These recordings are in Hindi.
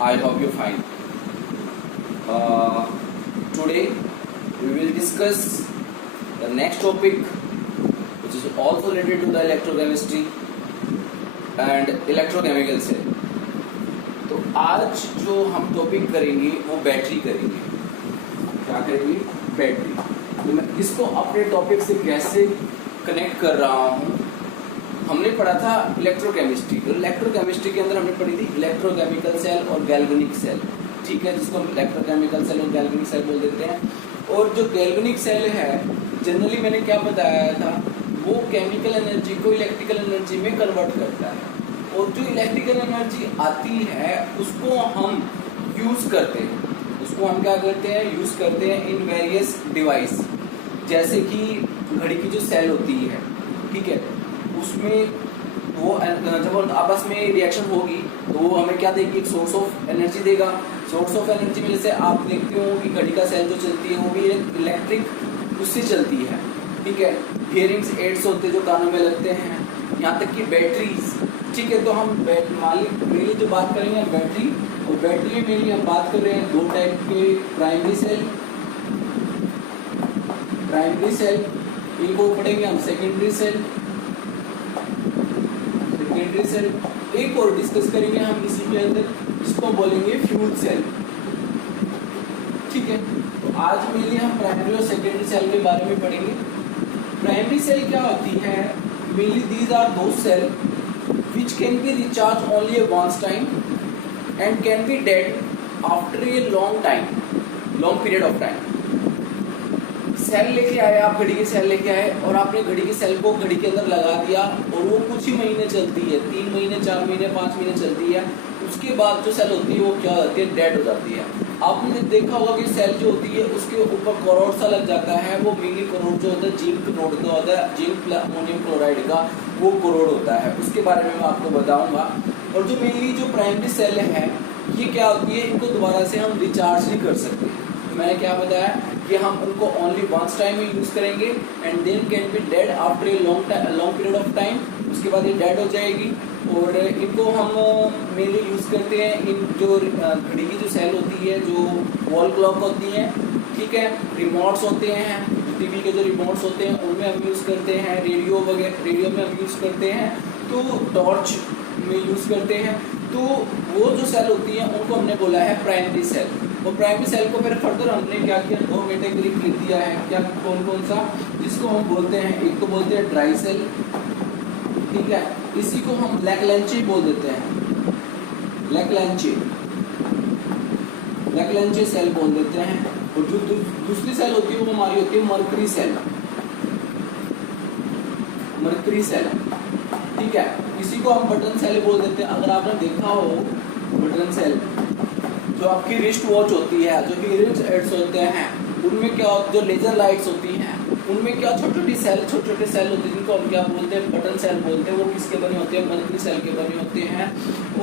I hope you're fine. Today we will discuss the next topic, which is also related to the electrochemistry and electrochemical cell. तो आज जो हम टॉपिक करेंगे वो बैटरी करेंगे. क्या करेंगे? बैटरी. तो मैं इसको अपने टॉपिक से कैसे कनेक्ट कर रहा हूँ. हमने पढ़ा था इलेक्ट्रोकेमिस्ट्री. तो इलेक्ट्रोकेमिस्ट्री के अंदर हमने पढ़ी थी इलेक्ट्रोकेमिकल सेल और गैल्वेनिक सेल. ठीक है, जिसको हम इलेक्ट्रोकेमिकल सेल और गैल्वेनिक सेल बोल देते हैं. और जो गैल्वेनिक सेल है, जनरली मैंने क्या बताया था, वो केमिकल एनर्जी को इलेक्ट्रिकल एनर्जी में कन्वर्ट करता है. और जो इलेक्ट्रिकल एनर्जी आती है उसको हम यूज़ करते हैं. उसको हम क्या करते हैं? यूज़ करते हैं इन वेरियस डिवाइस. जैसे कि घड़ी की जो सेल होती है, ठीक है, उसमें वो जब आपस में रिएक्शन होगी तो वो हमें क्या देगी? एक सोर्स ऑफ एनर्जी देगा. सोर्स ऑफ एनर्जी में जैसे आप देखते हो कि घड़ी का सेल जो चलती है वो भी इलेक्ट्रिक उससे चलती है. ठीक है, हियरिंग्स एड्स होते हैं जो कानों में लगते हैं, यहाँ तक कि बैटरीज. ठीक है, तो हम मेनली जो बात करेंगे बैटरी, और बैटरी में मेनली हम बात कर रहे हैं दो टाइप के. प्राइमरी सेल, इनको पढ़ेंगे हम. सेकेंडरी सेल, एक और डिस्कस करेंगे हम इसी के अंदर, इसको बोलेंगे फ्यूल सेल. ठीक है, तो आज मेनली हम प्राइमरी और सेकेंडरी सेल के बारे में पढ़ेंगे. प्राइमरी सेल क्या होती है? Mainly these are those cell which can be recharged only a once time and can be dead after a long period of time. Cell लेके आए आप, घड़ी की सेल लेके आए और आपने घड़ी की सेल को घड़ी के अंदर लगा दिया और वो कुछ ही महीने चलती है, 3 महीने 4 महीने 5 महीने चलती है. उसके बाद जो सेल होती है वो क्या होती है? डेड हो जाती है. आपने देखा होगा कि सेल जो होती है उसके ऊपर करोड़ सा लग जाता है. वो मिली करोड़ जो होता है जिंक नोड का होता है, जिंक अमोनियम क्लोराइड का वो करोड़ होता है. उसके बारे में मैं आपको बताऊंगा. और जो मेनली जो प्राइमरी सेल है ये क्या होती है? इनको दोबारा से हम रिचार्ज नहीं कर सकते. तो मैंने क्या बताया कि हम उनको ओनली वंस टाइम में यूज़ करेंगे and then can be dead after a long period of time. उसके बाद ये डेड हो जाएगी. और इनको हम मेनली यूज़ करते हैं इन जो घड़ी की जो सेल होती है, जो वॉल क्लॉक होती हैं, ठीक है, रिमोट्स होते हैं, टीवी के जो रिमोट्स होते हैं उनमें हम यूज़ करते हैं, रेडियो में हम यूज़ करते हैं, तो टॉर्च में यूज़ करते हैं. तो वो जो सेल होती हैं उनको हमने बोला है प्राइमरी सेल. और प्राइमरी सेल को फिर फर्दर हमने क्या किया? 2 कैटेगरी लिख दिया है. क्या कौन सा? जिसको हम बोलते हैं, एक तो बोलते हैं ड्राई सेल, ठीक है, इसी को हम लैक्लेंचे बोल देते हैं. लैक्लेंचे सेल बोल देते हैं. और जो दूसरी सेल होती है वो हमारी होती है मर्करी सेल. ठीक है, इसी को हम बटन सेल बोल देते हैं. अगर आपने देखा हो बटन सेल, जो आपकी रिस्ट वॉच होती है, जो हियरिंग्स एड्स होते हैं, उनमें क्या जो लेजर लाइट्स होती हैं उनमें क्या छोटे छोटे सेल होते हैं जिनको हम क्या बोलते हैं? बटन सेल बोलते हैं. वो किसके बने होते हैं? मर्करी सेल के बने होते हैं.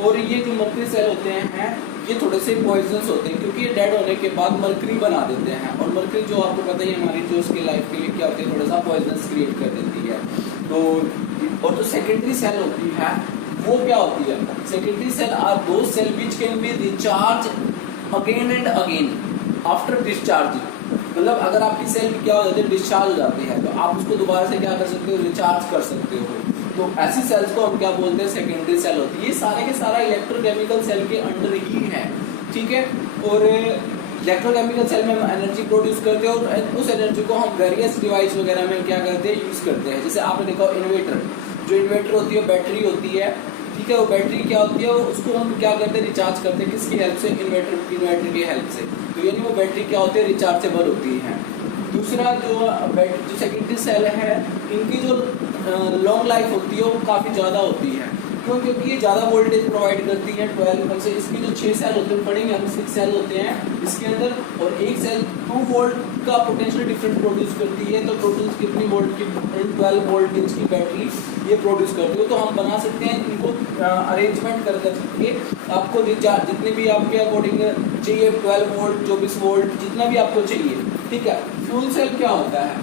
और ये जो मर्करी सेल होते हैं ये थोड़े से पॉइजनस होते हैं क्योंकि ये डेड होने के बाद मर्करी बना देते हैं. और मर्करी जो आपको पता ही हमारी जो उसकी लाइफ के लिए क्या होती है? थोड़ा सा पॉइजनस क्रिएट कर देती है. तो और जो सेकेंडरी सेल होती है वो क्या होती है? Secondary cell are those cell which can be recharge again and again after discharging. मतलब अगर आपकी सेल क्या हो जाती है? डिस्चार्ज हो जाती है, तो आप उसको दोबारा से क्या कर सकते हो? रिचार्ज कर सकते हो. तो ऐसी सेल्स को हम क्या बोलते हैं? सेकेंडरी सेल होती है. ये सारे के सारा इलेक्ट्रोकेमिकल सेल के अंडर ही है. ठीक है, और इलेक्ट्रोकेमिकल सेल में हम एनर्जी प्रोड्यूस करते हैं और उस एनर्जी को हम वेरियस डिवाइस वगैरह में क्या करते हैं? यूज़ करते हैं. जैसे आपने देखा इन्वर्टर, जो इन्वर्टर होती है बैटरी होती है. ठीक है, वो बैटरी क्या होती है? उसको हम क्या करते हैं? रिचार्ज करते हैं. किसकी हेल्प से? इन्वर्टर की हेल्प से. तो यानी वो बैटरी क्या होती है? रिचार्जेबल होती है. दूसरा जो सेकेंडरी सेल है, इनकी जो लॉन्ग लाइफ होती है वो काफ़ी ज़्यादा होती है. क्यों? क्योंकि ये ज़्यादा वोल्टेज प्रोवाइड करती है. 12 से इसकी जो 6 सेल होते हैं पढ़ेंगे हम, 6 सेल होते हैं इसके अंदर. और एक सेल 2 वोल्ट का पोटेंशियल डिफरेंस प्रोड्यूस करती है. तो टोटल कितनी वोल्ट की? 12 वोल्टेज की बैटरी ये प्रोड्यूस करती है. तो हम बना सकते हैं इनको अरेंजमेंट कर करके आपको रिचार्ज जितने भी आपके अकॉर्डिंग चाहिए, 12 वोल्ट 24 वोल्ट जितना भी आपको चाहिए. ठीक है. फ्यूल सेल क्या होता है?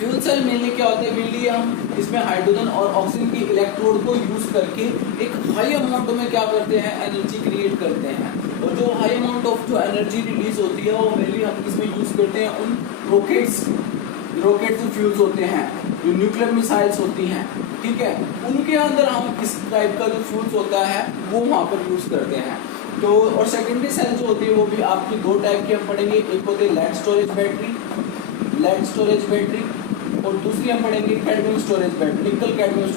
फ्यूल सेल मेनली क्या होता है, मेनली हम इसमें हाइड्रोजन और ऑक्सीजन की इलेक्ट्रोड को यूज करके एक हाई अमाउंट में क्या करते हैं, एनर्जी क्रिएट करते हैं। और जो हाई अमाउंट ऑफ जो एनर्जी रिलीज होती है वो मेनली हम किसमें यूज करते हैं, उन रॉकेट्स जो फ्यूल्स होते हैं, जो न्यूक्लियर मिसाइल्स होती हैं, ठीक है, उनके अंदर हम इस टाइप का जो फ्यूल्स होता है वो वहाँ पर यूज करते हैं। तो और सेकेंडरी सेल जो होती है वो भी आपकी दो टाइप की हम पढ़ेंगे, एक होती है लेड स्टोरेज बैटरी और दूसरी हम पढ़ेंगे कैडमियम स्टोरेज बैटरी, निकल कैडमियम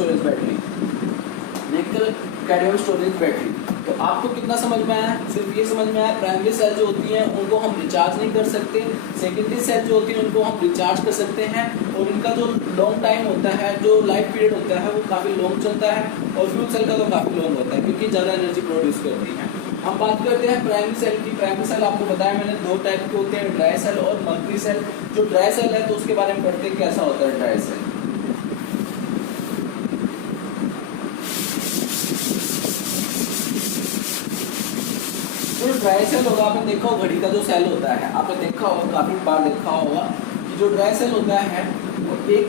स्टोरेज बैटरी। तो आपको कितना समझ में आया, सिर्फ ये समझ में आया प्राइमरी सेल जो होती हैं उनको हम रिचार्ज नहीं कर सकते, सेकेंडरी सेल जो होती है उनको हम रिचार्ज कर सकते हैं और इनका जो लॉन्ग टाइम होता है, जो लाइफ पीरियड होता है वो काफ़ी लॉन्ग चलता है और फ्यूल सेल का तो काफ़ी लॉन्ग होता है क्योंकि ज़्यादा एनर्जी प्रोड्यूस करती है। हम बात करते हैं प्राइमरी सेल की। प्राइमरी सेल आपको बताया मैंने दो टाइप के होते हैं, ड्राई सेल और मर्क्यूरी सेल। जो ड्राई सेल है तो उसके बारे में पढ़ते हैं कैसा होता है ड्राई सेल। जो ड्राई सेल होगा, आपने देखा होगा घड़ी का जो सेल होता है, आपने देखा होगा, काफी बार देखा होगा कि जो ड्राई सेल होता है वो एक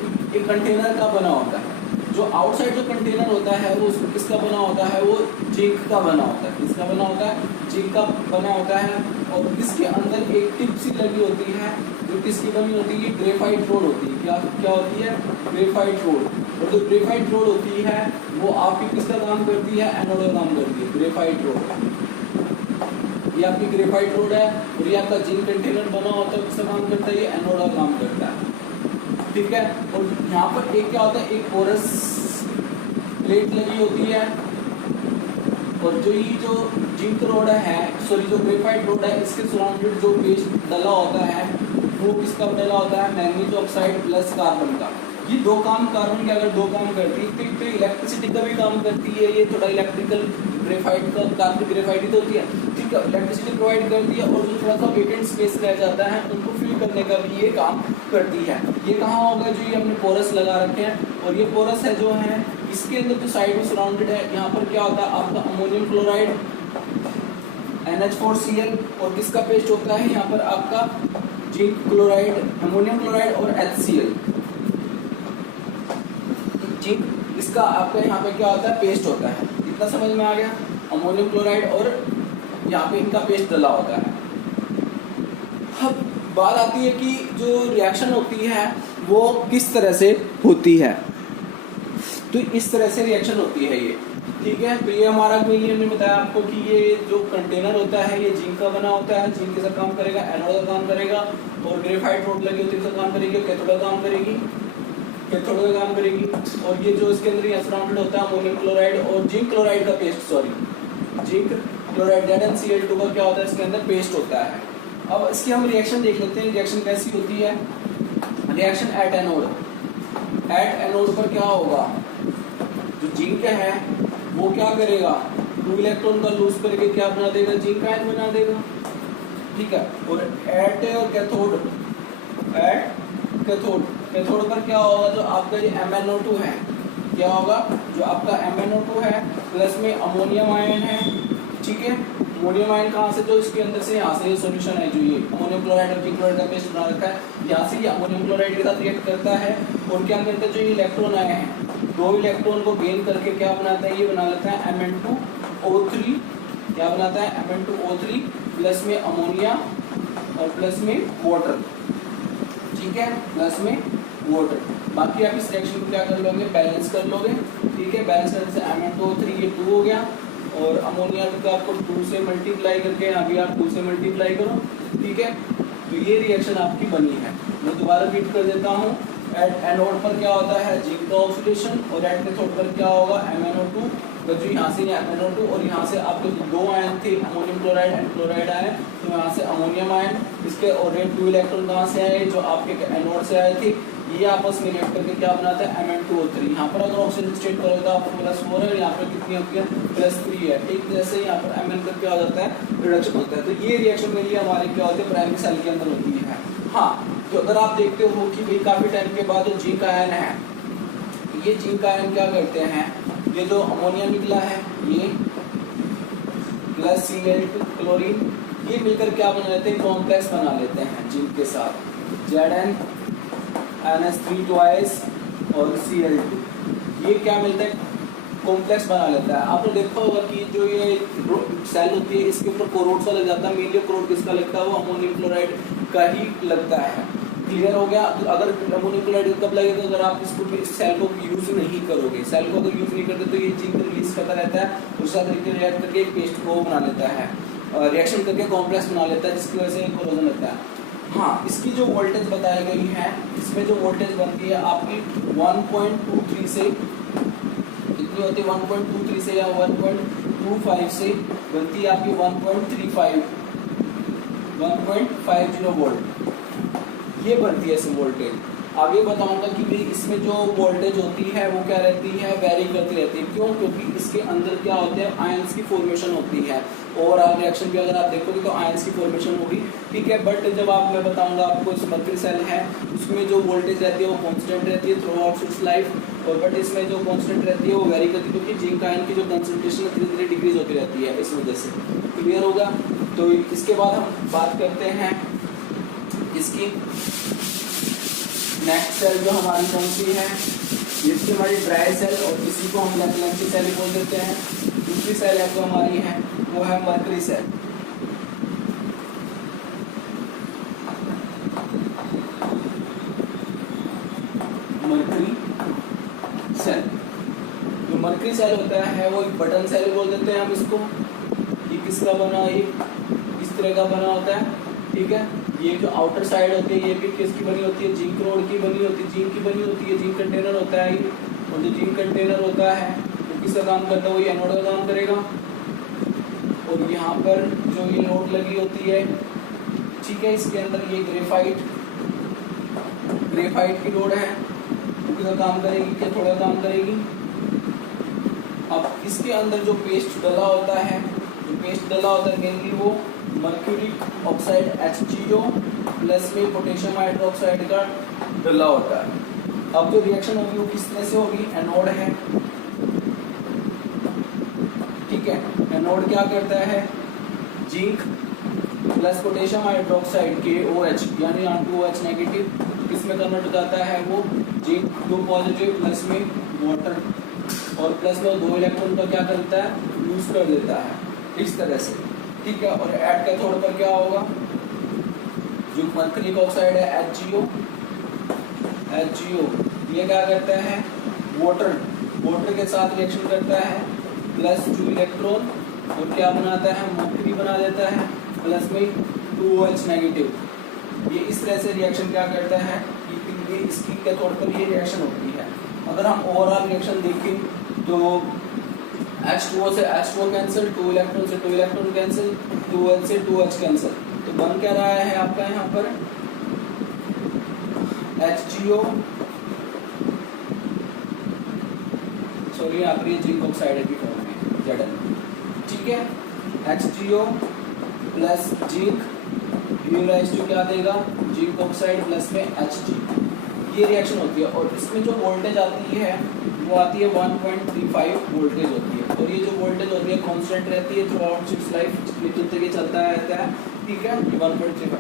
कंटेनर का बना होता है। जो आउटसाइड जो कंटेनर होता है वो किसका बना होता है, वो जिंक का बना होता है। किसका बना होता है, जिंक का बना होता है। और इसके अंदर एक टिप सी लगी होती है जो किसकी बनी होती है, ग्रेफाइट रोड होती है। क्या होती है, ग्रेफाइट रोड। और जो ग्रेफाइट रोड होती है वो आपकी किसका काम करती है, एनोड का काम करती है। ग्रेफाइट रोड, ये आपकी ग्रेफाइट रोड है और ये आपका जिंक कंटेनर बना होता है, किसका काम करता है, ये एनोड का काम करता है, ठीक है। और यहाँ पर एक क्या होता है, एक पोरस प्लेट लगी होती है और जो ये जो जिंक रोड है, सॉरी जो ग्रेफाइट रोड है, इसके सराउंडेड जो पेस्ट डला होता है वो किसका डला होता है, मैग्नीज ऑक्साइड प्लस कार्बन का। ये दो काम, कार्बन के अगर दो काम करती है तो इलेक्ट्रिसिटी का भी काम करती है। ये थोड़ा इलेक्ट्रिकल ग्रेफाइट का, कार्बन ग्रेफाइट ही तो होती है, ठीक है, इलेक्ट्रिसिटी प्रोवाइड करती है। और जो थोड़ा सा वेकेंट स्पेस रह जाता है उनको फिल करने का भी ये काम करती है। ये कहाँ होगा, जो ये हमने पोरस लगा रखे हैं और ये पोरस है जो है इसके अंदर जो साइड में सराउंडेड है, यहाँ पर क्या होता है आपका अमोनियम क्लोराइड NH4Cl और किसका पेस्ट होता है, यहाँ पर आपका जिंक क्लोराइड, अमोनियम क्लोराइड और HCl। जिंक इसका आपका यहाँ पे क्या होता है, पेस्ट होता है। इतना समझ में आ गया, अमोनियम क्लोराइड और यहाँ पे इनका पेस्ट डला होता है। अब बात आती है कि जो रिएक्शन होती है वो किस तरह से होती है। तो इस तरह से रिएक्शन होती है ये, ठीक है। तो ये हमारा मेनली हमने बताया आपको कि ये जो कंटेनर होता है ये जिंक का बना होता है। जिंक कैसा काम करेगा, एनोड का काम करेगा और ग्रेफाइट रोड लगी होती है तो काम करेगी, कैथोड का काम करेगी, कैथोड का काम करेगी। और ये जो इसके अंदर सराउंडेड होता है अमोनियम क्लोराइड और जिंक क्लोराइड का paste, sorry zinc chloride ZnCl2 का क्या होता है, इसके अंदर पेस्ट होता है। अब इसकी हम रिएक्शन देख लेते हैं, रिएक्शन कैसी होती है। रिएक्शन एट एनोड पर क्या होगा, जो जिंक है वो क्या करेगा, 2 इलेक्ट्रॉन का लूज करके क्या बना देगा, जिंक आयन बना देगा, ठीक है। और एट कैथोड पर क्या होगा, जो आपका ये MnO2 है, क्या होगा, जो आपका MnO2 है प्लस में अमोनियम आयन है, ठीक है। अमोनियम आयन कहाँ से, जो इसके अंदर से, यहाँ से ये सॉल्यूशन है जो ये अमोनियम क्लोराइड और जिंक क्लोराइड का पेस्ट बना रखा है, यहाँ से ये अमोनियम क्लोराइड के साथ रिएक्ट करता है और क्या करता है, जो ये इलेक्ट्रॉन आए हैं 2 इलेक्ट्रॉन को गेन करके क्या बनाता है, ये बना लेता है Mn2O3, क्या बनाता है Mn2O3 प्लस में अमोनिया और प्लस में वाटर, ठीक है, प्लस में वाटर। बाकी आप इस रिएक्शन को क्या कर लोगे, बैलेंस कर लोगे, ठीक है। बैलेंस करने से Mn2O3 ये 2 हो गया और अमोनिया को आपको 2 से मल्टीप्लाई करके यहाँ भी आप 2 से मल्टीप्लाई करो, ठीक है। तो ये रिएक्शन आपकी बनी है। मैं दोबारा रिपीट कर देता हूँ। एट एनोड पर क्या होता है, जिंक का ऑक्सीडेशन और एट कैथोड पर क्या होगा, MnO2। तो जो यहाँ से MnO2 और यहाँ से आपके 2 आयन थे, ammonium chloride and chloride ion, तो यहाँ से अमोनियम आयन, इसके और 2 इलेक्ट्रॉन कहाँ से आए, जो आपके एनोड से आए थे, ये आपस में रिएक्ट करके क्या बनाता है Mn2O3। यहाँ पर अगर ऑक्सीजन स्टेट करोगे तो आपको +4 है, यहाँ पर कितनी होती है, +3 है। एक तरह से यहाँ पर Mn का क्या हो जाता है, रिडक्शन होता है। तो ये रिएक्शन में लिए हमारे क्या होते हैं, प्राइमरी सेल के अंदर होती है। हाँ, तो अगर आप देखते हो कि भाई काफी टाइम के बाद जो जिंक आयन है, ये जिंक आयन क्या करते हैं, ये जो अमोनिया निकला है ये प्लस Cl2 क्लोरीन, ये मिलकर क्या बना लेते हैं, कॉम्प्लेक्स बना लेते हैं जिंक के साथ, NH3 ट्वाइस और Cl2, ये क्या मिलता है, कॉम्प्लेक्स बना लेता है। आपने देखा होगा कि जो ये सेल होती है इसके ऊपर क्लोराइड सा लग जाता है, मेनली क्लोराइड किसका लगता है, वो अमोनियम क्लोराइड का ही लगता है। क्लियर हो गया। तो अगर अमोनियम क्लोराइड कब लगेगा, अगर आप इसको इस सेल को यूज नहीं करोगे, सेल को अगर यूज नहीं करते तो ये जिंक रिलीज करता रहता है, उसके साथ रिएक्ट करके एक पेस्ट को बना लेता है, रिएक्शन करके कॉम्प्लेक्स बना लेता है, जिसकी वजह से कोरोजन लगता है। हाँ, इसकी जो वोल्टेज बताई गई है, इसमें जो वोल्टेज बनती है आपकी 1.23 से कितनी होती है, 1.23 से या 1.25 से बनती है आपकी 1.50 वोल्ट, ये बनती है इसमें वोल्टेज। आगे बताऊंगा कि भाई इसमें जो वोल्टेज होती है वो क्या रहती है, वेरी करती रहती है। क्यों? क्योंकि इसके अंदर क्या होते हैं, आयंस की फॉर्मेशन होती है। ओवरऑल रिएक्शन भी अगर आप देखोगे तो आयंस की फॉर्मेशन होगी, ठीक है। बट जब मैं बताऊंगा आपको इस मर्करी सेल है, उसमें जो वोल्टेज रहती है वो कांस्टेंट रहती है थ्रू आउट इट्स लाइफ, और बट इसमें जो कांस्टेंट रहती है वो वेरी करती है, क्योंकि जिंक आयन की जो कंसंट्रेशन धीरे धीरे डिक्रीज होती रहती है, इस वजह से। क्लियर होगा। तो इसके बाद हम बात करते हैं इसकी नेक्स्ट सेल जो हमारी कौन सी है, इसकी हमारी ड्राई सेल, और इसी को हम लैक्लेंसी सेल बोल देते हैं। दूसरी सेल है जो हमारी है वो है मर्करी सेल। मर्करी सेल, जो मर्करी सेल होता है वो एक बटन सेल बोल देते हैं हम इसको। ये किसका बना, ये इस तरह का बना होता है, ठीक है। ये जो आउटर साइड होती है ये भी किसकी बनी होती है, जिंक रोड की बनी होती है, जिंक की बनी होती है, जिंक कंटेनर होता है ये। और जो जिंक कंटेनर होता है वो किसका काम करता है, वो एनोड का काम करेगा। और यहाँ पर जो ये नोड लगी होती है, ठीक है, इसके अंदर ये ग्रेफाइट की रोड है, वो किसका काम करेगी, क्या थोड़ा काम करेगी। अब इसके अंदर जो पेस्ट डला होता है, जो पेस्ट डला होता है मेनली वो मर्क्यूरिक ऑक्साइड HgO प्लस में पोटेशियम हाइड्रोक्साइड का डला होता है। अब जो रिएक्शन होगी वो किस तरह से होगी, एनोड है, ठीक है। एनोड क्या करता है, zinc plus potassium hydroxide KOH यानी R2OH नेगेटिव, किसमें कन्वर्ट हो जाता है, वो जिंक 2 पॉजिटिव प्लस में वाटर, और प्लस में 2 इलेक्ट्रॉन का क्या करता है, यूज कर देता है, इस तरह से, ठीक है। और ऐड कैथोड पर क्या होगा, जो मर्करिक ऑक्साइड है HgO, ये क्या करता है, वाटर के साथ रिएक्शन करता है, प्लस 2 इलेक्ट्रॉन, और क्या बनाता है, मर्करी बना देता है, प्लस में 2OH नेगेटिव। ये इस तरह से रिएक्शन क्या करता है, ये इसकी कैथोड पर ये रिएक्शन होती है। अगर हम ओवरऑल रिएक्शन देखें तो H2O से H2O कैंसिल, 2 इलेक्ट्रॉन से 2 इलेक्ट्रॉन कैंसिल, 2H से 2H कैंसिल, तो बन क्या रहा है आपका यहाँ पर HgO, सॉरी यहाँ पर ये जिंक ऑक्साइड की फॉर्म में Zn, ठीक है। HgO प्लस जिंक, H2 क्या देगा, जिंक ऑक्साइड प्लस में Hg, ये रिएक्शन होती है। और इसमें जो वोल्टेज आती है वो आती है 1.35 वोल्टेज होती है, और ये जो वोल्टेज होती है कांस्टेंट रहती है थ्रू आउट इट्स लाइफ, जितने तक ये चलता रहता है, ठीक है। 1.35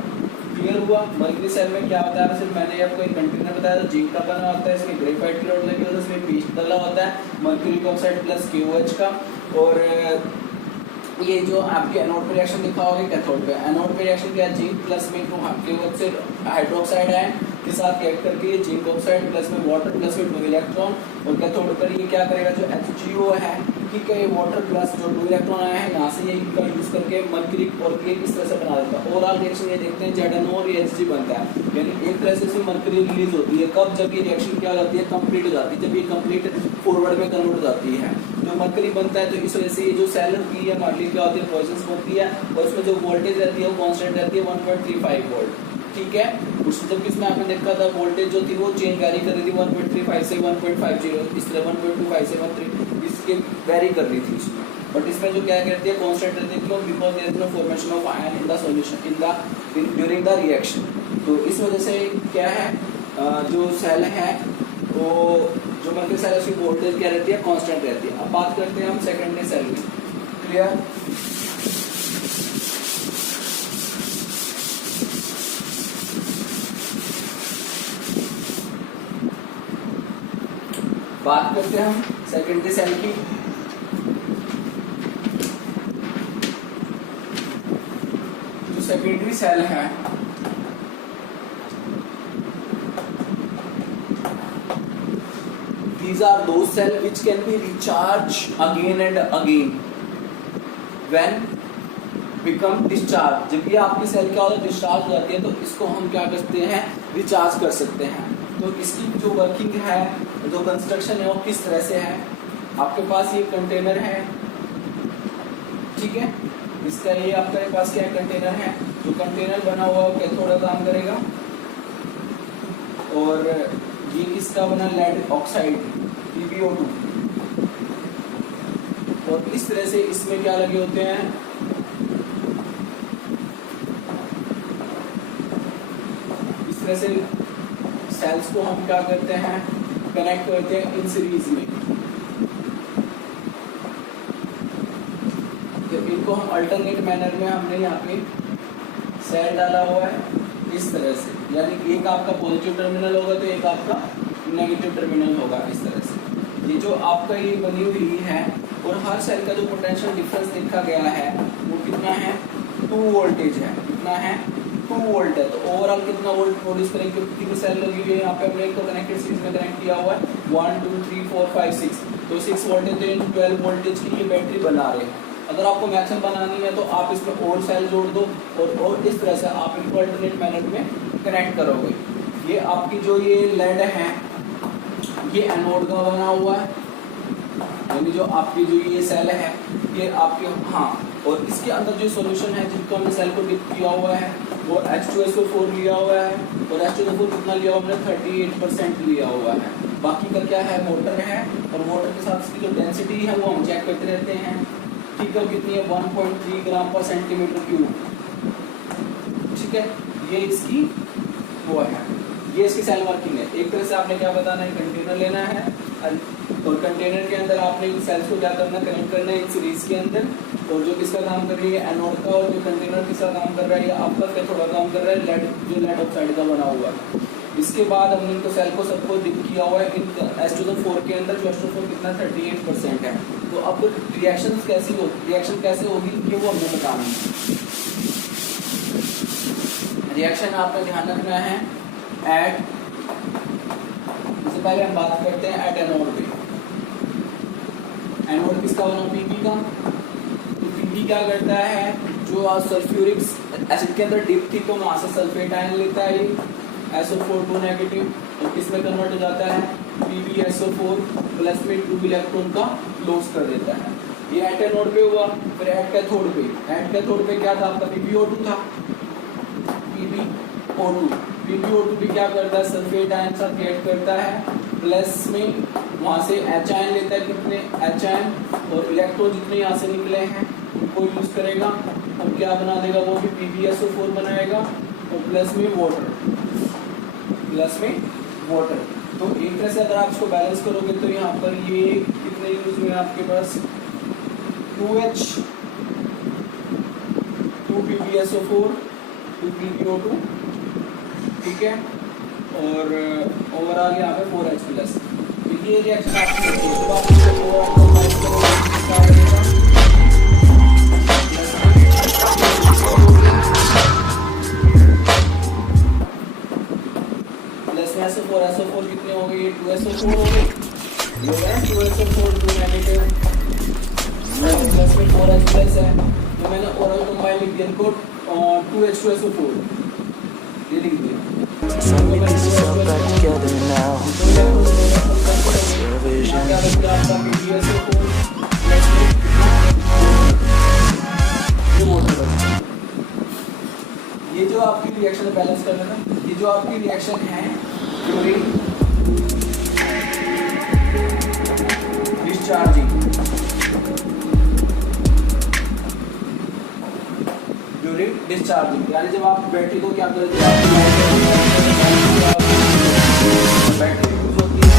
क्लियर हुआ। मर्करी सेल में क्या होता है, सिर्फ मैंने आपको एक कंटेनर बताया था, जिंक का बना होता है, इसमें ग्रेफाइट की रोड लगी होती है, इसमें पेस्ट डला होता है मर्क्यूरिक ऑक्साइड प्लस KOH का। और ये जो आपके एनोड पे रिएक्शन लिखा होगा कैथोड पे, एनोड पे रिएक्शन किया जिंक प्लस में KOH से हाइड्रोक्साइड आयन के साथ रिएक्ट करके ये जिंक ऑक्साइड प्लस में वाटर प्लस में 2 इलेक्ट्रॉन, और कैथोड पर ये क्या करेगा, जो HgO है, ठीक है, ये वाटर प्लस जो 2 इलेक्ट्रॉन आया है यहाँ से ये इनका यूज करके मर्क्यूरी और के इस तरह से बना देता है। ओवरऑल रिएक्शन ये देखते हैं ZnO और Hg बनता है, यानी एक तरह से इसमें मर्क्यूरी रिलीज होती है। कब, जब ये रिएक्शन क्या होती है, कंप्लीट हो जाती है, जब ये कंप्लीट फॉरवर्ड में कन्वर्ट हो जाती है, जो मर्क्यूरी बनता है। तो इस वजह से ये जो सेल होती है नॉर्मली क्या होती है, पॉइजनस होती है, और उसमें जो वोल्टेज रहती है वो कांस्टेंट रहती है 1.35 वोल्ट, ठीक है। उस जबकि इसमें आपने देखा था वोल्टेज जो थी वो चेंज वैरी कर रही थी 1.35 से 1.50, इस तरह 1.25 से 1.3 इसके वैरी कर रही थी इसमें। बट इसमें जो क्या कहती है, कांस्टेंट रहती है, क्यों, because there is no formation of ion in the solution in during the reaction. तो इस वजह से क्या है, जो सेल है वो जो मर्करी सेल है उसकी वोल्टेज क्या रहती है, कांस्टेंट रहती है। अब बात करते हैं हम सेकेंडरी सेल की। क्लियर। बात करते हैं हम सेकेंडरी सेल की। जो सेकेंडरी सेल है these are those cells which can be recharged again and again when become discharge। जब ये आपकी सेल क्या होता है, डिस्चार्ज हो जाती है, तो इसको हम क्या करते हैं, रिचार्ज कर सकते हैं। तो इसकी जो वर्किंग है, जो कंस्ट्रक्शन है, वो किस तरह से है। आपके पास ये कंटेनर है, ठीक है, इसका ये आपके पास क्या कंटेनर है, जो कंटेनर बना हुआ है कैथोड का काम करेगा, और ये इसका बना लेड ऑक्साइड PbO2, और इस तरह से इसमें क्या लगे होते हैं, इस तरह से सेल्स को हम क्या करते हैं, कनेक्ट करते हैं इन सीरीज में। तो इनको हम अल्टरनेट मैनर में हमने यहाँ पे सेल डाला हुआ है इस तरह से, यानी एक आपका पॉजिटिव टर्मिनल होगा तो एक आपका नेगेटिव टर्मिनल होगा इस तरह से। ये जो आपका ये बनी हुई है, और हर सेल का जो पोटेंशियल डिफरेंस लिखा गया है वो कितना है, 2 वोल्टेज है। कितना है, 2 वोल्ट है। तो ओवरऑल कितना वोल्ट प्रोड्यूस करेंगे, कितनी सेल लगी हुई है, यहाँ पे हमने इनको कनेक्टेड सीरीज में कनेक्ट किया हुआ है, 1 2 3 4 5 6, तो 6 वोल्टेज 12 वोल्टेज की ये बैटरी बना रहे हैं। अगर आपको मैक्सिमम बनानी है तो आप इसमें और सेल जोड़ दो, और इस तरह से आप इनको अल्टरनेट मेथड में कनेक्ट करोगे। ये आपकी जो ये लेड है, ये एनोड का बना हुआ है, यानी जो आपकी जो ये सेल है ये आपके, हाँ, और इसके अंदर जो सॉल्यूशन है जिसको हमने सेल को डिप किया हुआ है वो H2SO4 लिया हुआ है, और H2SO4 कितना लिया हुआ हमने, 38% लिया हुआ है। बाकी का क्या है, मोटर है, और मोटर के साथ इसकी जो डेंसिटी है वो हम चेक करते रहते हैं, ठीक है, कितनी है, 1.3 ग्राम पर सेंटीमीटर क्यूब, ठीक है। ये इसकी वो है, ये इसकी सेल वर्किंग है। एक तरह से आपने क्या बताना है, कंटेनर लेना है, और कंटेनर के अंदर आपने इन सेल्स को क्या करना, कनेक्ट करना है इन सीरीज के अंदर, और जो किसका काम कर रही है, एनोड का, और जो कंटेनर किसका काम कर रहा है, ये आपका कैथोड काम कर रहा है, लेड, जो लेड ऑक्साइड का बना हुआ है। इसके बाद हमने इनको सेल को सबको डिप किया हुआ है इन H2SO4 के अंदर, जो H2SO4 कितना 38% है। तो अब रिएक्शन कैसी हो, रिएक्शन कैसे होगी ये वो हमने बताना है। रिएक्शन आपका ध्यान रखना है एट, इससे पहले हम बात करते हैं एट एनोड पे। एनोड किसका बना, Pb का। तो Pb क्या करता है, जो सल्फ्यूरिक एसिड के अंदर डिप थी तो वहां से सल्फेट आयन लेता है, ये SO4 नेगेटिव, तो किसमें कन्वर्ट हो जाता है, PbSO4 प्लस में 2 इलेक्ट्रॉन का लॉस कर देता है। ये एट एनोड पे हुआ। फिर एट कैथोड पे, एट कैथोड पे क्या था आपका, PbO2 था, PbO2 भी क्या करता है, सल्फेट आयन सा क्रिएट करता है, प्लस में वहाँ से H आयन लेता है, कितने H आयन, और इलेक्ट्रॉन जितने यहाँ से निकले हैं उनको यूज करेगा, और क्या बना देगा, वो भी PbSO4 बनाएगा, और प्लस में वाटर, प्लस में वाटर। तो एक तरह से अगर आप इसको बैलेंस करोगे तो यहाँ पर ये कितने यूज हुए आपके पास, 2H, 2 PbSO4, 2 PbO2, ठीक है, और ओवरऑल यहाँ पे 4H प्लस। ये रिएक्शन आपकी जब आप इसको ओवरऑल कंबाइन करोगे प्लस में SO4 कितने हो गए, ये 2SO4 हो गए, ये है 2SO4 2 नेगेटिव, प्लस में 4H प्लस है, तो मैंने ओवरऑल कंबाइन लिख दिया इनको 2H2SO4 ये लिख दिया। So let me piece yourself back together now. What's your vision? ये जो आपकी रिएक्शन बैलेंस कर लेना, ये जो आपकी रिएक्शन है डिस्चार्जिंग, ड्यूरिंग डिस्चार्जिंग, यानी जब आप बैटरी को क्या करते हैं, बैटरी यूज होती है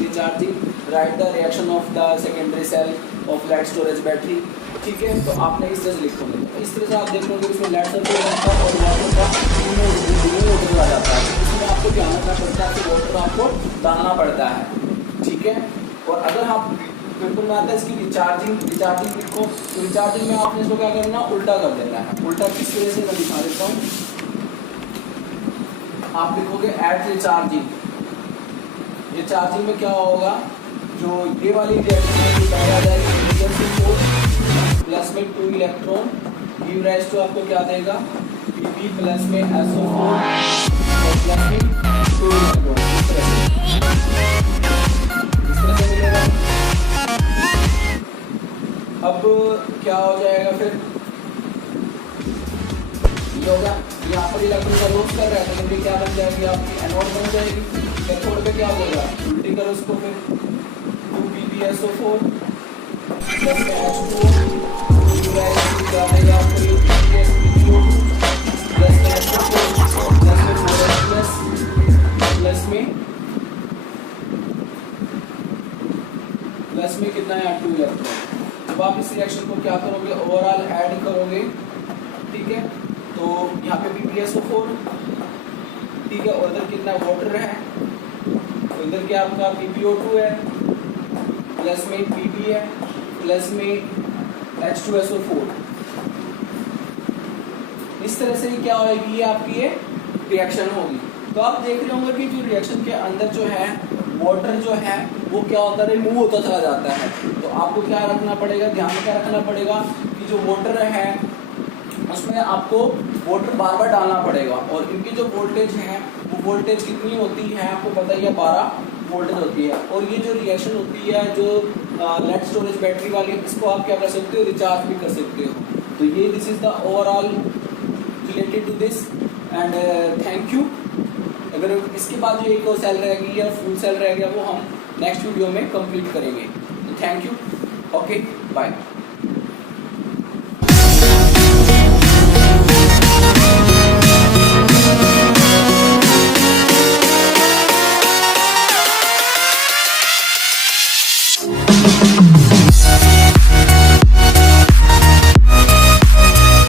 recharging, right the reaction of the secondary cell of lead storage battery. ठीक है, तो आपने इस तरह से लिखोगे। इस तरह से आप देखोगे इसमें लेड सर्कुलेट का और वाटर का दोनों आ जाता है। इसमें आपको ध्यान रखना पड़ता है कि वाटर आपको डालना पड़ता है। ठीक है, और अगर आप बिल्कुल में आता है इसकी रिचार्जिंग लिखो, तो रिचार्जिंग में आपने इसको क्या करना, उल्टा कर देना है। उल्टा किस तरह से मैं दिखा देता हूँ। आप लिखोगे एट रिचार्जिंग। रिचार्जिंग में क्या होगा, जो ये वाली रिएक्शन है ये आ जाएगी प्लस में 2 इलेक्ट्रॉन गिव राइज टू आपको क्या देगा, Pb प्लस में SO4 और प्लस में 2 इलेक्ट्रॉन। इस तरह से मिलेगा। अब क्या हो जाएगा फिर, ये होगा यहाँ पर इलेक्ट्रॉन का लॉस कर रहा है, तो ये क्या बन जाएगी आपकी एनोड बन जाएगी। कैथोड पे क्या होगा, उल्टी करो उसको, फिर 2PbSO4 प्लस में H2O क्या आएगा आपको, ये PbSO2 प्लस में SO4 प्लस में 4H प्लस में कितना है 2 इलेक्ट्रॉन। जब आप इस रिएक्शन को क्या करोगे, ओवरऑल ऐड करोगे। ठीक है, तो यहाँ पे PbSO4, ठीक है, और इधर कितना वाटर है, तो इधर क्या आपका PbO2 है, प्लस में Pb है, प्लस में H2SO4। इस तरह से क्या होगी, ये आपकी ये रिएक्शन होगी। तो आप देख रहे होंगे कि जो रिएक्शन के अंदर जो है वाटर जो है वो क्या होता है, रिमूव होता चला जाता है। तो आपको क्या रखना पड़ेगा, ध्यान में क्या रखना पड़ेगा कि जो वाटर है उसमें आपको वाटर बार बार डालना पड़ेगा। और इनकी जो वोल्टेज है वो वोल्टेज कितनी होती है आपको पता ही है, 12 वोल्टेज होती है। और ये जो रिएक्शन होती है जो लेड स्टोरेज बैटरी वाली, इसको आप क्या कर सकते हो, रिचार्ज भी कर सकते हो। तो ये this is the overall related to this and thank you. अगर इसके बाद जो एक और सेल रहेगी या फुल सेल रहेगा वो हम नेक्स्ट वीडियो में कंप्लीट करेंगे। Thank you, okay, bye.